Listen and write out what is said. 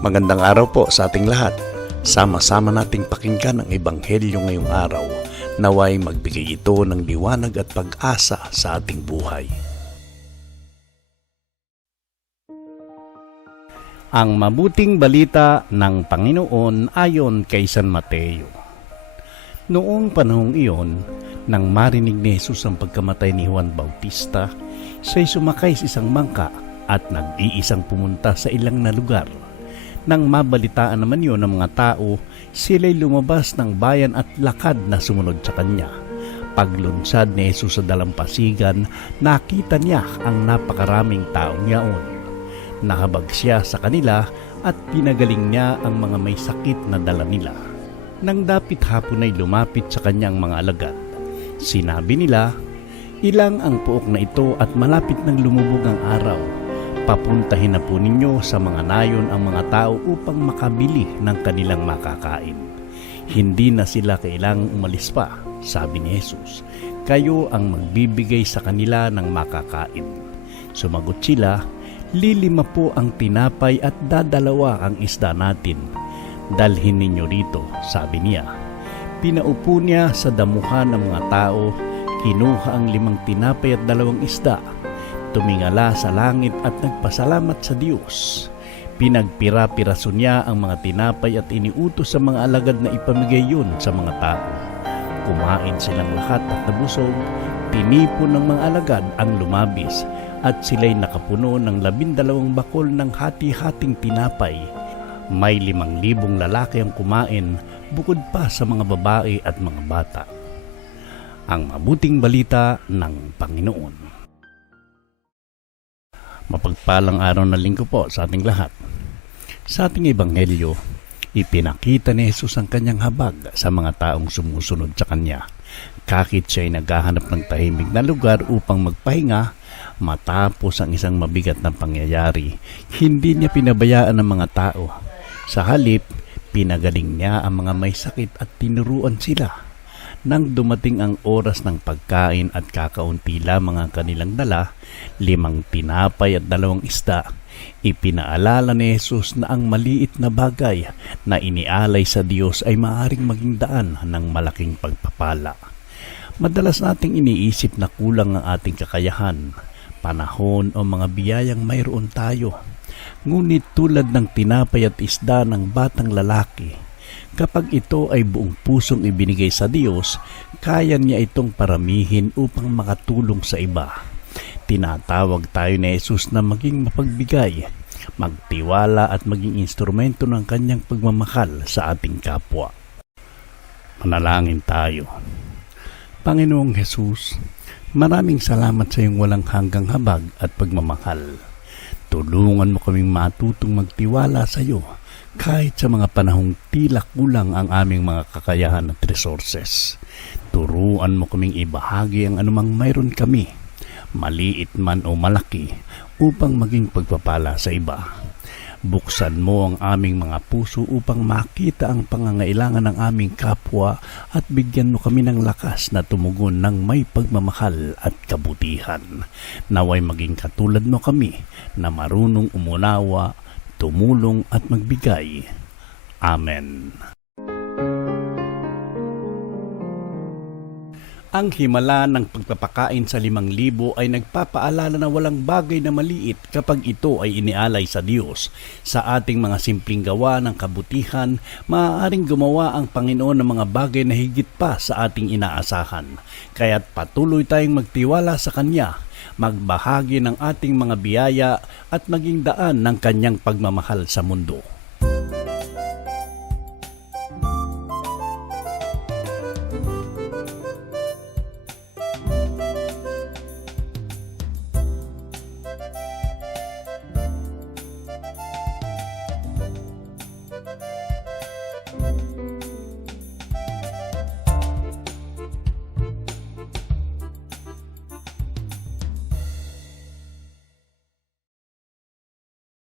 Magandang araw po sa ating lahat. Sama-sama nating pakinggan ang Ebanghelyo ngayong araw. Naway magbigay ito ng liwanag at pag-asa sa ating buhay. Ang mabuting balita ng Panginoon ayon kay San Mateo. Noong panahong iyon, nang marinig ni Jesus ang pagkamatay ni Juan Bautista, siya'y sumakay sa isang bangka at nag-iisang pumunta sa ilang na lugar. Nang mabalitaan naman yun ng mga tao, sila'y lumabas ng bayan at lakad na sumunod sa kanya. Paglunsad ni Jesus sa dalampasigan, nakita niya ang napakaraming taong yaon. Nahabag siya sa kanila at pinagaling niya ang mga may sakit na dala nila. Nang dapit hapon ay lumapit sa kanyang mga alagad. Sinabi nila, "Ilang ang puok na ito at malapit nang lumubog ang araw. Papuntahin na po ninyo sa mga nayon ang mga tao upang makabili ng kanilang makakain." Hindi na sila kailangang umalis pa, sabi ni Jesus. "Kayo ang magbibigay sa kanila ng makakain." Sumagot sila, "5 po ang tinapay at 2 ang isda natin. Dalhin ninyo rito," sabi niya. Pinaupo niya sa damuhan ng mga tao, kinuha ang 5 tinapay at 2 isda. Tumingala sa langit at nagpasalamat sa Diyos. Pinagpira-piraso niya ang mga tinapay at iniutos sa mga alagad na ipamigay yun sa mga tao. Kumain silang lahat at nabusog. Tinipon ng mga alagad ang lumabis at sila'y nakapuno ng 12 bakol ng hati-hating tinapay. May 5,000 lalaki ang kumain, bukod pa sa mga babae at mga bata. Ang mabuting balita ng Panginoon. Mapagpalang araw na linggo po sa ating lahat. Sa ating Ebanghelyo, ipinakita ni Jesus ang kanyang habag sa mga taong sumusunod sa kanya. Kahit siya ay naghahanap ng tahimik na lugar upang magpahinga, matapos ang isang mabigat na pangyayari, hindi niya pinabayaan ang mga tao. Sa halip, pinagaling niya ang mga may sakit at tinuruan sila. Nang dumating ang oras ng pagkain at kakaunti lamang ang kanilang dala, 5 tinapay at 2 isda, ipinaalala ni Jesus na ang maliit na bagay na inialay sa Diyos ay maaaring maging daan ng malaking pagpapala. Madalas nating iniisip na kulang ang ating kakayahan, panahon o mga biyayang mayroon tayo. Ngunit tulad ng tinapay at isda ng batang lalaki, kapag ito ay buong pusong ibinigay sa Diyos, kaya niya itong paramihin upang makatulong sa iba. Tinatawag tayo ni Jesus na maging mapagbigay, magtiwala at maging instrumento ng kanyang pagmamahal sa ating kapwa. Manalangin tayo. Panginoong Jesus, maraming salamat sa iyong walang hanggang habag at pagmamahal. Tulungan mo kaming matutong magtiwala sa iyo kahit sa mga panahong tila kulang ang aming mga kakayahan at resources. Turuan mo kaming ibahagi ang anumang mayroon kami, maliit man o malaki, upang maging pagpapala sa iba. Buksan mo ang aming mga puso upang makita ang pangangailangan ng aming kapwa at bigyan mo kami ng lakas na tumugon ng may pagmamahal at kabutihan. Naway maging katulad mo kami na marunong umunawa, tumulong at magbigay. Amen. Ang himala ng pagpapakain sa 5,000 ay nagpapaalala na walang bagay na maliit kapag ito ay inialay sa Diyos. Sa ating mga simpleng gawa ng kabutihan, maaaring gumawa ang Panginoon ng mga bagay na higit pa sa ating inaasahan. Kaya't patuloy tayong magtiwala sa Kanya, magbahagi ng ating mga biyaya at maging daan ng Kanyang pagmamahal sa mundo.